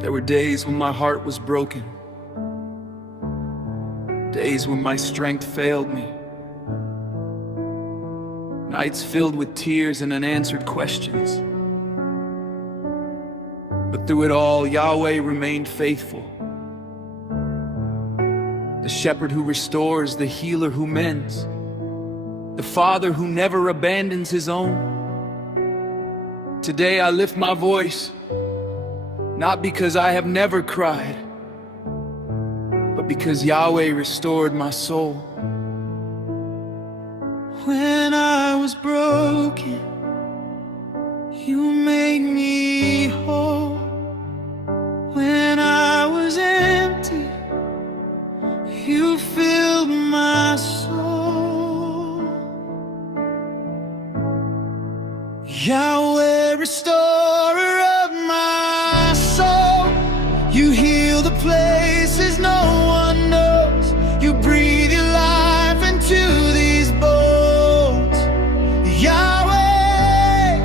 There were days when my heart was broken, days when my strength failed me, nights filled with tears and unanswered questions. But through it all, Yahweh remained faithful. The shepherd who restores, the healer who mends, the father who never abandons his own. Today I lift my voice, not because I have never cried, but because Yahweh restored my soul. When I was broken, you made me whole. When I was empty, you filled my soul. Yahweh, restorer of my soul, you heal the places no one knows. You breathe your life into these bones. Yahweh,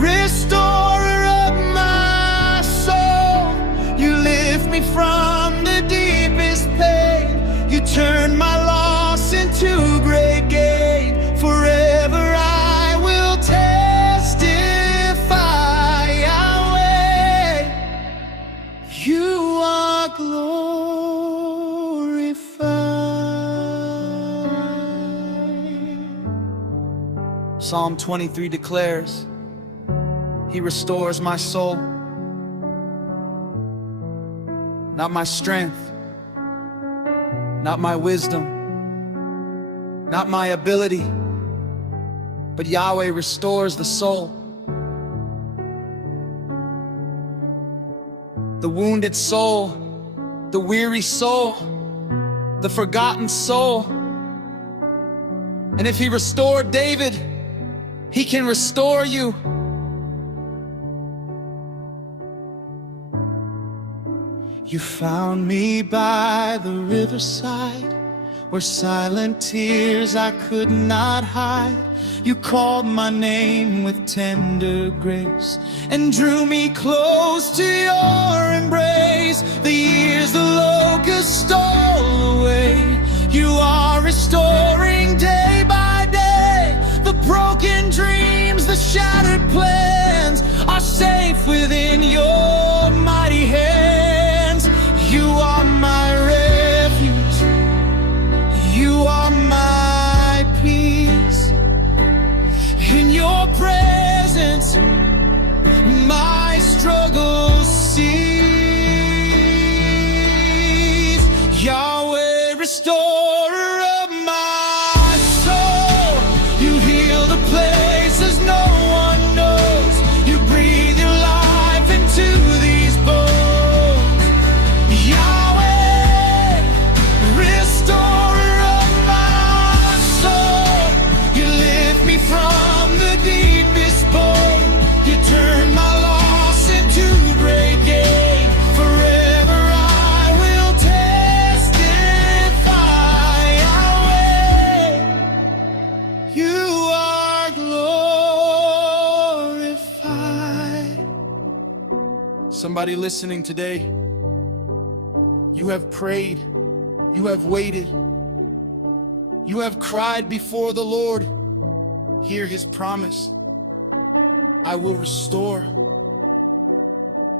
restorer of my soul, you lift me from the deepest pain. You turn my loss into great gain. Forever I will testify, Yahweh, you are glorified. Psalm 23 declares, He restores my soul. Not my strength, not my wisdom, not my ability, but Yahweh restores the soul. The wounded soul, the weary soul, the forgotten soul. And if He restored David, He can restore you. You found me by the riverside, where silent tears I could not hide. You called my name with tender grace and drew me close to your embrace. The years the locust stole away, you are restoring day by day. The broken dreams, the shattered plans are safe within your mighty hands. You are my refuge, you are my peace. In your presence, my struggles cease. Yahweh, restorer of my soul, you heal the places no one knows. You breathe your life into these bones. Yahweh, restorer of my soul, you lift me from the deepest bone. You turn my loss into great gain. Forever I will testify, Yahweh, you are glorified. Somebody listening today, you have prayed, you have waited, you have cried before the Lord. Hear His promise. I will restore,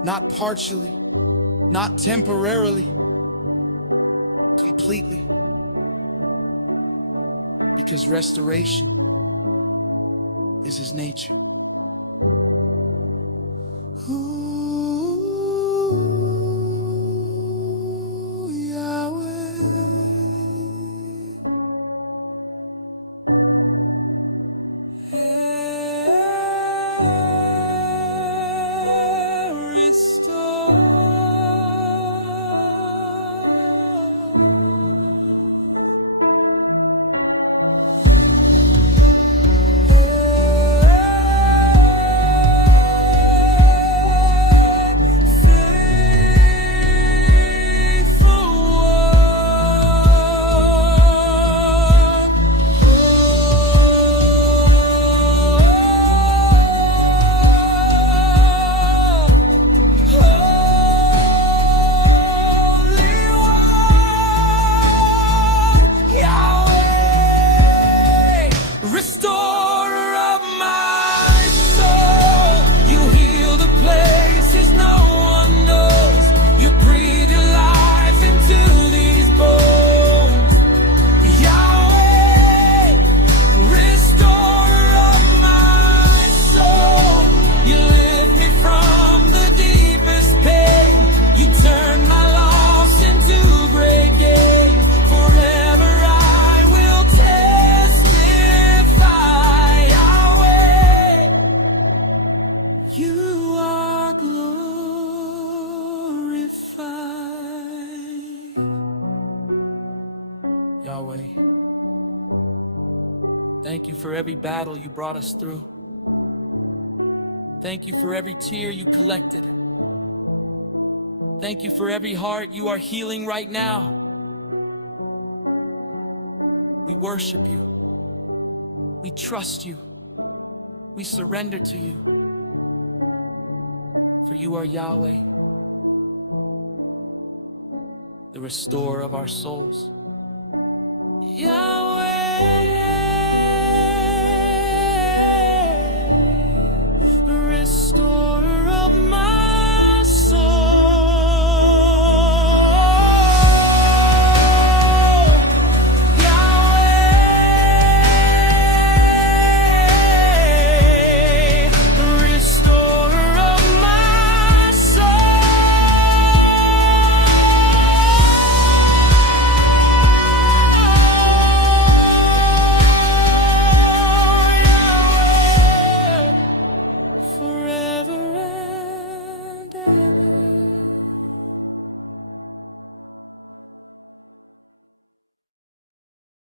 not partially, not temporarily, completely. Because restoration is His nature. Ooh, Yahweh, restore. Thank you for every battle you brought us through. Thank you for every tear you collected. Thank you for every heart you are healing right now. We worship you. We trust you. We surrender to you. For you are Yahweh, the restorer of our souls. Yahweh.